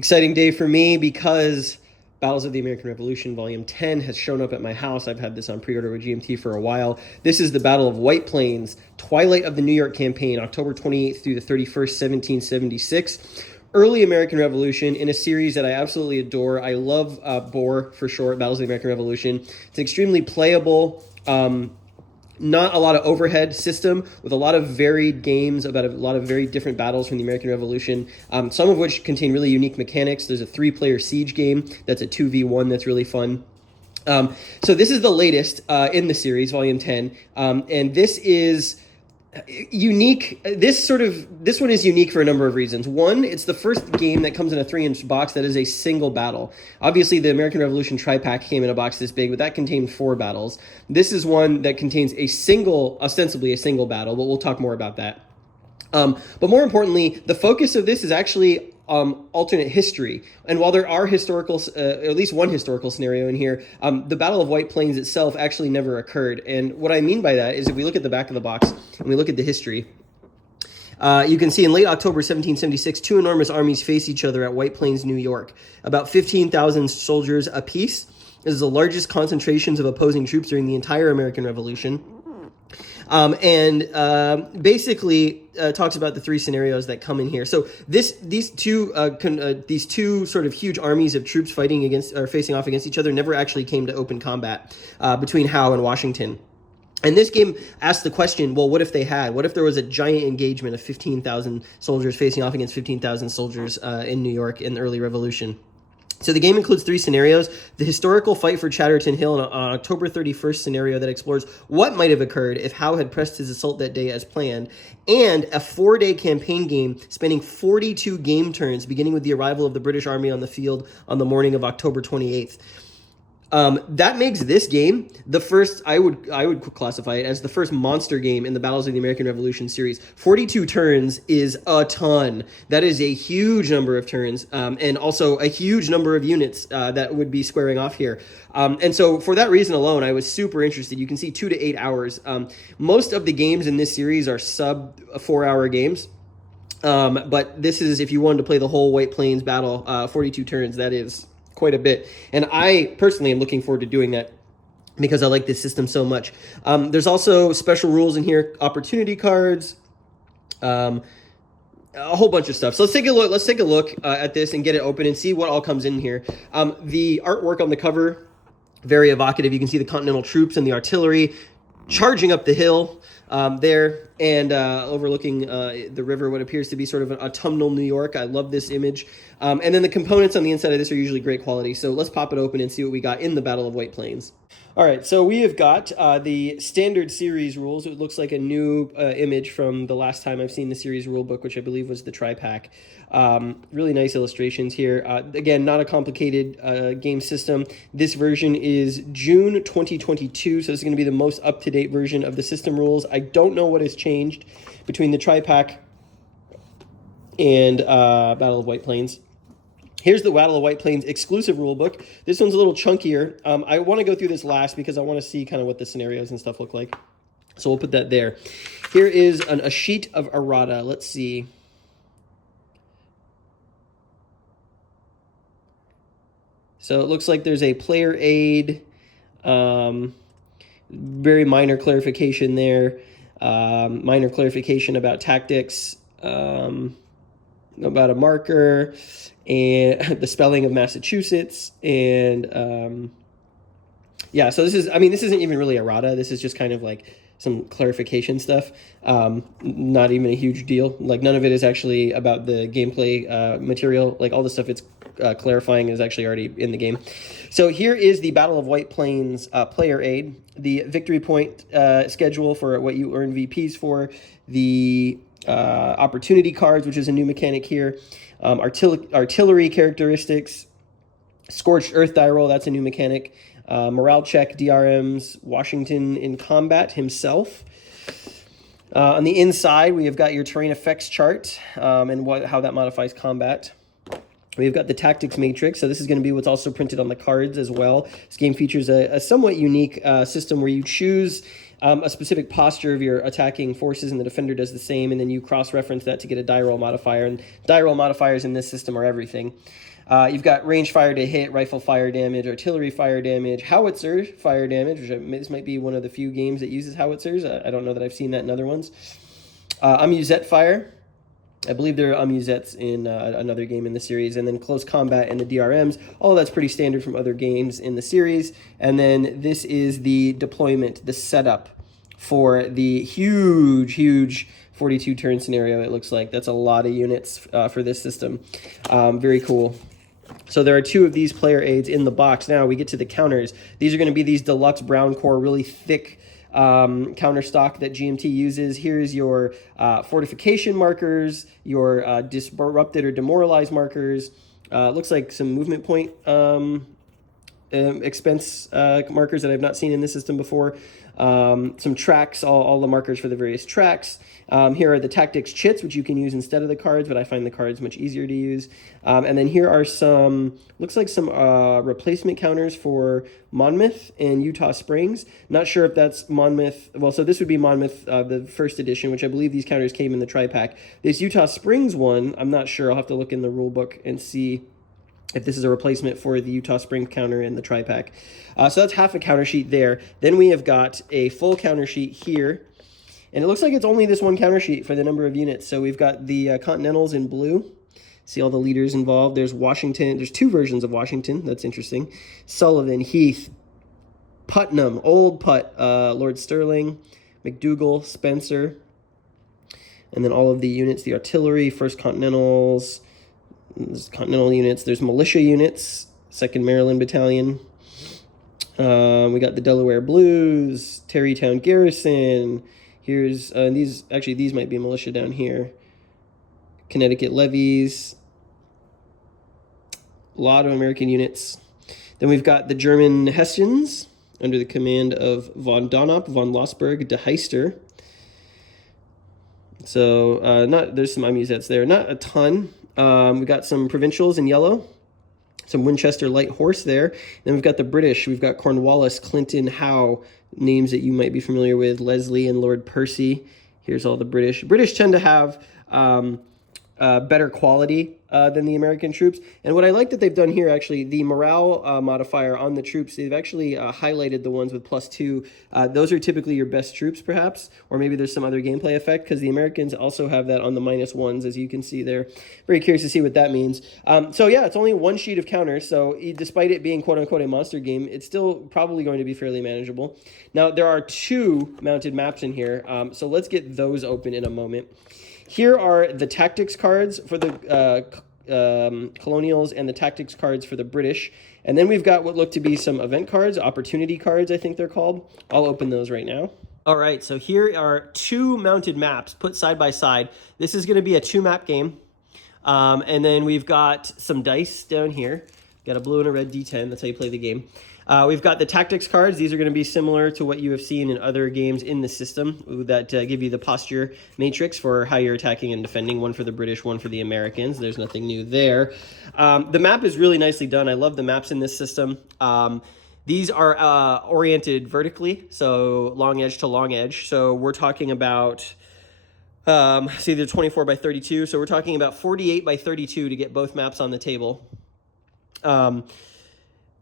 Exciting day for me because Battles of the American Revolution Volume 10 has shown up at my house. I've had this on pre-order with GMT for a while. This is the Battle of White Plains, Twilight of the New York Campaign, October 28th through the 31st, 1776. Early American Revolution in a series that I absolutely adore. I love BoAR for short, Battles of the American Revolution. It's extremely playable. Not a lot of overhead system with a lot of varied games about a lot of very different battles from the American Revolution, some of which contain really unique mechanics. There's a 3-player siege game that's a 2v1 that's really fun. So this is the latest in the series, Volume 10, and this is unique. This one is unique for a number of reasons. One, it's the first game that comes in a 3-inch box that is a single battle. Obviously, the American Revolution tri-pack came in a box this big, but that contained 4 battles. This is one that contains ostensibly a single battle, but we'll talk more about that. But more importantly, the focus of this is actually alternate history. And while there are at least one historical scenario in here, the Battle of White Plains itself actually never occurred. And what I mean by that is if we look at the back of the box and we look at the history, you can see in late October 1776, 2 enormous armies face each other at White Plains, New York. About 15,000 soldiers apiece. This is the largest concentrations of opposing troops during the entire American Revolution. Basically talks about the 3 scenarios that come in here. So these two sort of huge armies of troops facing off against each other never actually came to open combat between Howe and Washington. And this game asks the question, well, what if they had? What if there was a giant engagement of 15,000 soldiers facing off against 15,000 soldiers in New York in the early Revolution? So the game includes 3 scenarios. The historical fight for Chatterton Hill, an October 31st scenario that explores what might have occurred if Howe had pressed his assault that day as planned, and a 4-day campaign game spanning 42 game turns, beginning with the arrival of the British Army on the field on the morning of October 28th. That makes this game the first, I would classify it as the first monster game in the Battles of the American Revolution series. 42 turns is a ton. That is a huge number of turns, and also a huge number of units that would be squaring off here. And so for that reason alone, I was super interested. You can see 2 to 8 hours. Most of the games in this series are sub 4-hour games. But this is, if you wanted to play the whole White Plains battle, 42 turns, that is quite a bit. And I personally am looking forward to doing that because I like this system so much. There's also special rules in here, opportunity cards, a whole bunch of stuff. So let's take a look at this and get it open and see what all comes in here. The artwork on the cover, very evocative. You can see the Continental troops and the artillery charging up the hill there and overlooking the river, what appears to be sort of an autumnal New York. I love this image. And then the components on the inside of this are usually great quality. So let's pop it open and see what we got in the Battle of White Plains. All right, so we have got the standard series rules. It looks like a new image from the last time I've seen the series rule book, which I believe was the tri-pack. Really nice illustrations here. Again, not a complicated game system. This version is June 2022, so this is going to be the most up-to-date version of the system rules. I don't know what has changed between the tri-pack and Battle of White Plains. Here's the Battle of White Plains exclusive rulebook. This one's a little chunkier. I want to go through this last because I want to see kind of what the scenarios and stuff look like. So we'll put that there. Here is a sheet of errata. Let's see. So it looks like there's a player aid. Very minor clarification there. Minor clarification about tactics. About a marker and the spelling of Massachusetts. And so this isn't even really errata. This is just kind of like some clarification stuff. Not even a huge deal. Like none of it is actually about the gameplay material. Like all the stuff it's clarifying is actually already in the game. So here is the Battle of White Plains player aid, the victory point schedule for what you earn VPs for, the opportunity cards, which is a new mechanic here, artillery characteristics, scorched earth die roll, that's a new mechanic, morale check, DRMs, Washington in combat himself. On the inside, we have got your terrain effects chart and how that modifies combat. We've got the tactics matrix, so this is going to be what's also printed on the cards as well. This game features a somewhat unique system where you choose a specific posture of your attacking forces, and the defender does the same, and then you cross-reference that to get a die roll modifier, and die roll modifiers in this system are everything. You've got range fire to hit, rifle fire damage, artillery fire damage, howitzer fire damage, which this might be one of the few games that uses howitzers. I don't know that I've seen that in other ones. Amusette fire. I believe there are amusettes in another game in the series. And then close combat and the DRMs. All that's pretty standard from other games in the series. And then this is the deployment, the setup for the huge 42 turn scenario. It looks like that's a lot of units for this system. Very cool. So there are 2 of these player aids in the box. Now we get to the counters. These are going to be these deluxe brown core, really thick counter stock that GMT uses. Here's your fortification markers, your disrupted or demoralized markers. Looks like some movement point expense markers that I've not seen in this system before. Some tracks, all the markers for the various tracks. Here are the tactics chits, which you can use instead of the cards, but I find the cards much easier to use. And then here are some, looks like some replacement counters for Monmouth and Utah Springs. Not sure if that's Monmouth. Well, so this would be Monmouth, the first edition, which I believe these counters came in the tri-pack. This Utah Springs one, I'm not sure. I'll have to look in the rule book and see if this is a replacement for the Utah Springs counter in the tri-pack. So that's half a counter sheet there. Then we have got a full counter sheet here. And it looks like it's only this one counter sheet for the number of units. So we've got the Continentals in blue. See all the leaders involved. There's Washington. There's 2 versions of Washington. That's interesting. Sullivan, Heath, Putnam, Old Putt, Lord Sterling, McDougal, Spencer. And then all of the units, the artillery, 1st Continentals. There's Continental units. There's militia units, 2nd Maryland Battalion. We got the Delaware Blues, Tarrytown Garrison. Here's these might be militia down here. Connecticut Levies. A lot of American units. Then we've got the German Hessians under the command of von Donop, von Lossberg, de Heister. So there's some amusettes there. Not a ton. We got some provincials in yellow, some Winchester Light Horse there. Then we've got the British. We've got Cornwallis, Clinton, Howe, names that you might be familiar with, Leslie and Lord Percy. Here's all the British. British tend to have better quality than the American troops. And what I like that they've done here, actually, the morale modifier on the troops, they've actually highlighted the ones with +2. Those are typically your best troops, perhaps, or maybe there's some other gameplay effect, because the Americans also have that on the -1s, as you can see there. Very curious to see what that means. So yeah, it's only 1 sheet of counters, so despite it being quote-unquote a monster game, it's still probably going to be fairly manageable. Now, there are 2 mounted maps in here, so let's get those open in a moment. Here are the tactics cards for the Colonials and the tactics cards for the British. And then we've got what look to be some event cards, opportunity cards, I think they're called. I'll open those right now. All right, so here are 2 mounted maps put side by side. This is going to be a 2-map game. And then we've got some dice down here. Got a blue and a red D10. That's how you play the game. We've got the tactics cards. These are going to be similar to what you have seen in other games in the system that give you the posture matrix for how you're attacking and defending. One for the British, one for the Americans. There's nothing new there. The map is really nicely done. I love the maps in this system. These are oriented vertically, so long edge to long edge. So we're talking about it's either 24 by 32. So we're talking about 48 by 32 to get both maps on the table.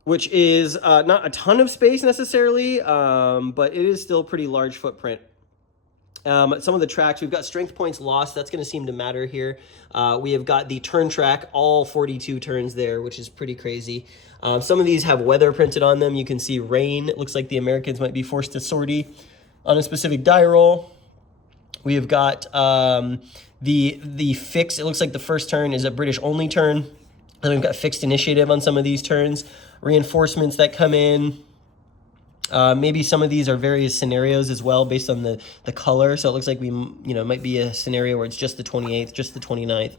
Which is not a ton of space necessarily, but it is still pretty large footprint. Some of the tracks, we've got strength points lost. That's going to seem to matter here. We have got the turn track, all 42 turns there, which is pretty crazy. Some of these have weather printed on them. You can see rain. It looks like the Americans might be forced to sortie on a specific die roll. We have got the fix. It looks like the first turn is a British-only turn. And we've got fixed initiative on some of these turns. Reinforcements that come in. Maybe some of these are various scenarios as well based on the color. So it looks like we might be a scenario where it's just the 28th, just the 29th,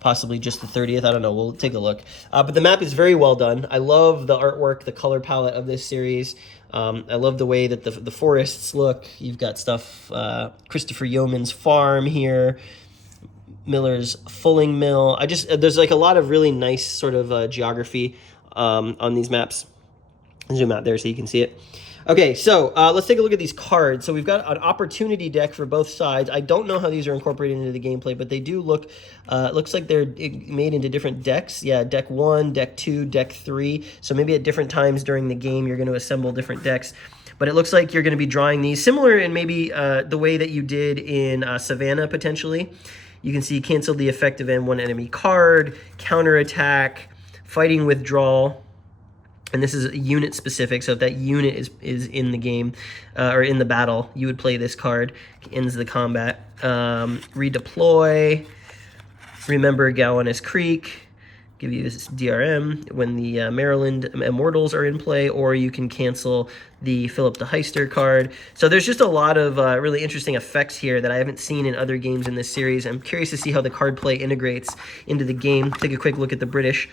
possibly just the 30th. I don't know. We'll take a look. But the map is very well done. I love the artwork, the color palette of this series. I love the way that the forests look. You've got stuff, Christopher Yeoman's farm here. Miller's fulling mill. There's like a lot of really nice sort of geography on these maps. Zoom out there so you can see it. Okay, so let's take a look at these cards. So we've got an opportunity deck for both sides. I don't know how these are incorporated into the gameplay, but they do look, looks like they're made into different decks. Yeah, deck 1, deck 2, deck 3. So maybe at different times during the game, you're going to assemble different decks. But it looks like you're going to be drawing these similar in maybe the way that you did in Savannah, potentially. You can see cancel the effect of one enemy card, counterattack, fighting withdrawal. And this is unit specific, so if that unit is in the game or in the battle, you would play this card. Ends the combat. Redeploy. Remember Gowanus Creek. Give you this DRM when the Maryland Immortals are in play, or you can cancel the Philip the Heister card. So there's just a lot of really interesting effects here that I haven't seen in other games in this series. I'm curious to see how the card play integrates into the game. Take a quick look at the British.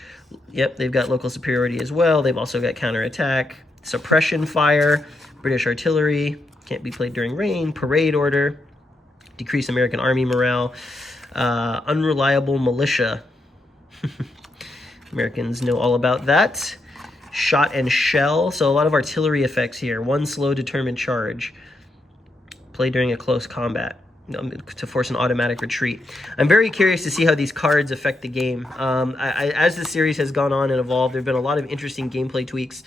Yep, they've got local superiority as well. They've also got counterattack, suppression fire, British artillery, can't be played during rain, parade order, decrease American army morale, unreliable militia. Americans know all about that. Shot and shell. So a lot of artillery effects here. One slow determined charge. Play during a close combat to force an automatic retreat. I'm very curious to see how these cards affect the game. As the series has gone on and evolved, there have been a lot of interesting gameplay tweaks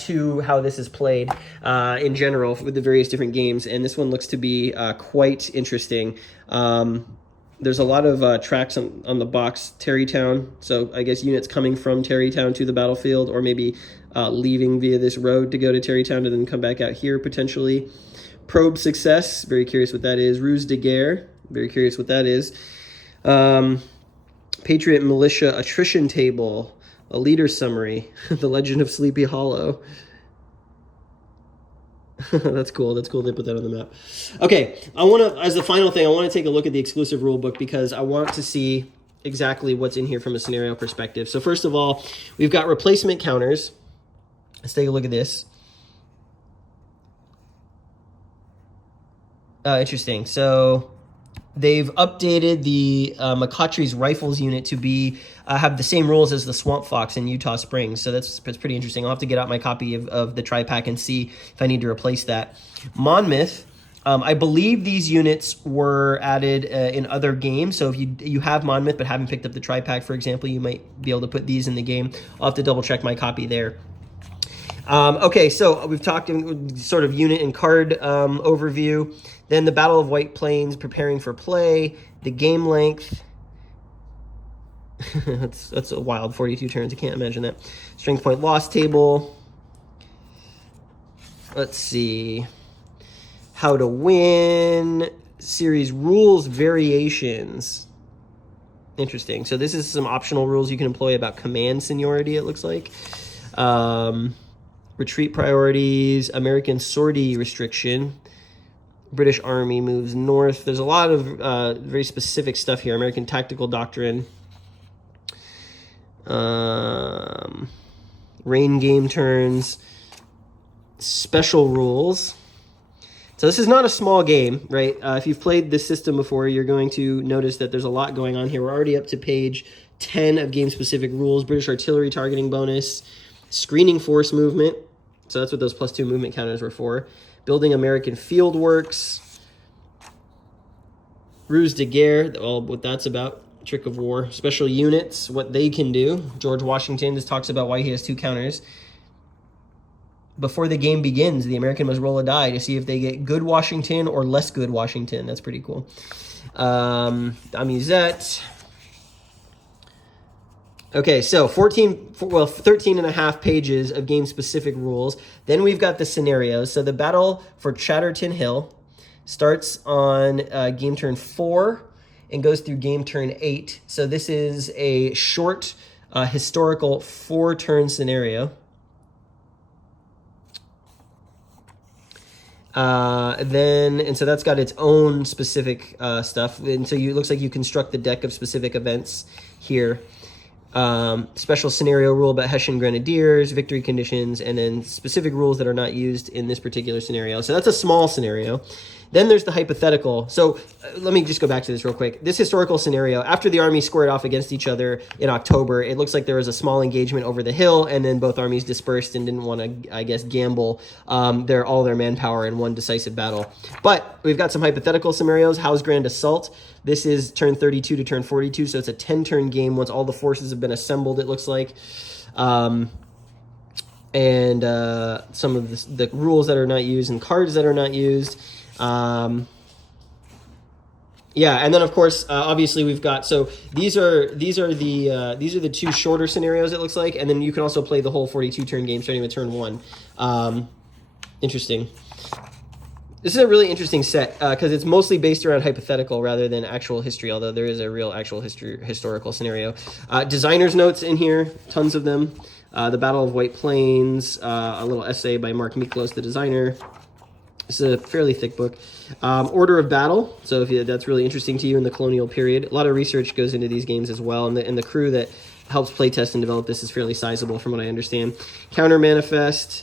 to how this is played in general with the various different games. And this one looks to be quite interesting. There's a lot of tracks on the box, Terrytown. So I guess units coming from Terrytown to the battlefield, or maybe leaving via this road to go to Terrytown and then come back out here potentially. Probe success, very curious what that is. Ruse de guerre, very curious what that is. Patriot militia attrition table, a leader summary, the legend of Sleepy Hollow. That's cool. That's cool they put that on the map. Okay, I want to, as the final thing, I want to take a look at the exclusive rulebook because I want to see exactly what's in here from a scenario perspective. So first of all, we've got replacement counters. Let's take a look at this. Interesting. So they've updated the McCautry's Rifles unit to be have the same rules as the Swamp Fox in Utah Springs. So that's pretty interesting. I'll have to get out my copy of the tri-pack and see if I need to replace that. Monmouth, I believe these units were added in other games. So if you have Monmouth but haven't picked up the tri-pack, for example, you might be able to put these in the game. I'll have to double check my copy there. Okay, so we've talked in sort of unit and card overview. Then the Battle of White Plains, preparing for play, the game length. that's a wild 42 turns. I can't imagine that. Strength point loss table. Let's see. How to win. Series rules variations. Interesting. So this is some optional rules you can employ about command seniority, it looks like. Retreat priorities, American sortie restriction, British Army moves north. There's a lot of very specific stuff here. American tactical doctrine, rain game turns, special rules. So this is not a small game, right? If you've played this system before, you're going to notice that there's a lot going on here. We're already up to page 10 of game-specific rules. British artillery targeting bonus, screening force movement. So that's what those +2 movement counters were for. Building American field works. Ruse de guerre, well, what that's about. Trick of war. Special units, what they can do. George Washington just talks about why he has 2 counters. Before the game begins, the American must roll a die to see if they get good Washington or less good Washington. That's pretty cool. Amusette. Okay, so 13 and a half pages of game-specific rules. Then we've got the scenarios. So the battle for Chatterton Hill starts on game turn 4 and goes through game turn 8. So this is a short historical 4-turn scenario. And so that's got its own specific stuff. And so it looks like you construct the deck of specific events here. Special scenario rule about Hessian Grenadiers, victory conditions, and then specific rules that are not used in this particular scenario. So that's a small scenario. Then there's the hypothetical. So let me just go back to this real quick. This historical scenario, after the armies squared off against each other in October, it looks like there was a small engagement over the hill, and then both armies dispersed and didn't want to, I guess, gamble all their manpower in one decisive battle. But we've got some hypothetical scenarios. Howe's Grand Assault. This is turn 32 to turn 42, so it's a 10-turn game once all the forces have been assembled, it looks like. And some of the rules that are not used and cards that are not used. Yeah, and then of course, obviously we've got, so these are the two shorter scenarios, it looks like, and then you can also play the whole 42-turn game starting with turn 1. Interesting. This is a really interesting set because it's mostly based around hypothetical rather than actual history, although there is a real actual historical scenario. Designer's notes in here, tons of them. The Battle of White Plains, a little essay by Mark Miklos, the designer. It's a fairly thick book. Order of Battle, so if that's really interesting to you in the colonial period. A lot of research goes into these games as well, and the crew that helps play test and develop this is fairly sizable from what I understand. Counter Manifest.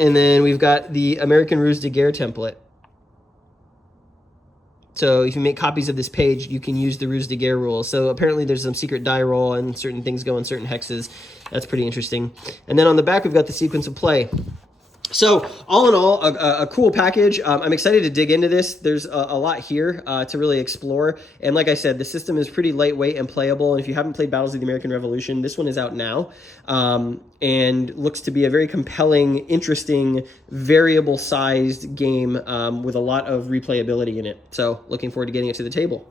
And then we've got the American Ruse de Guerre template. So if you make copies of this page, you can use the Ruse de Guerre rules. So apparently there's some secret die roll and certain things go in certain hexes. That's pretty interesting. And then on the back, we've got the sequence of play. So all in all, a cool package. I'm excited to dig into this. There's a lot here to really explore. And like I said, the system is pretty lightweight and playable. And if you haven't played Battles of the American Revolution, this one is out now and looks to be a very compelling, interesting, variable-sized game with a lot of replayability in it. So looking forward to getting it to the table.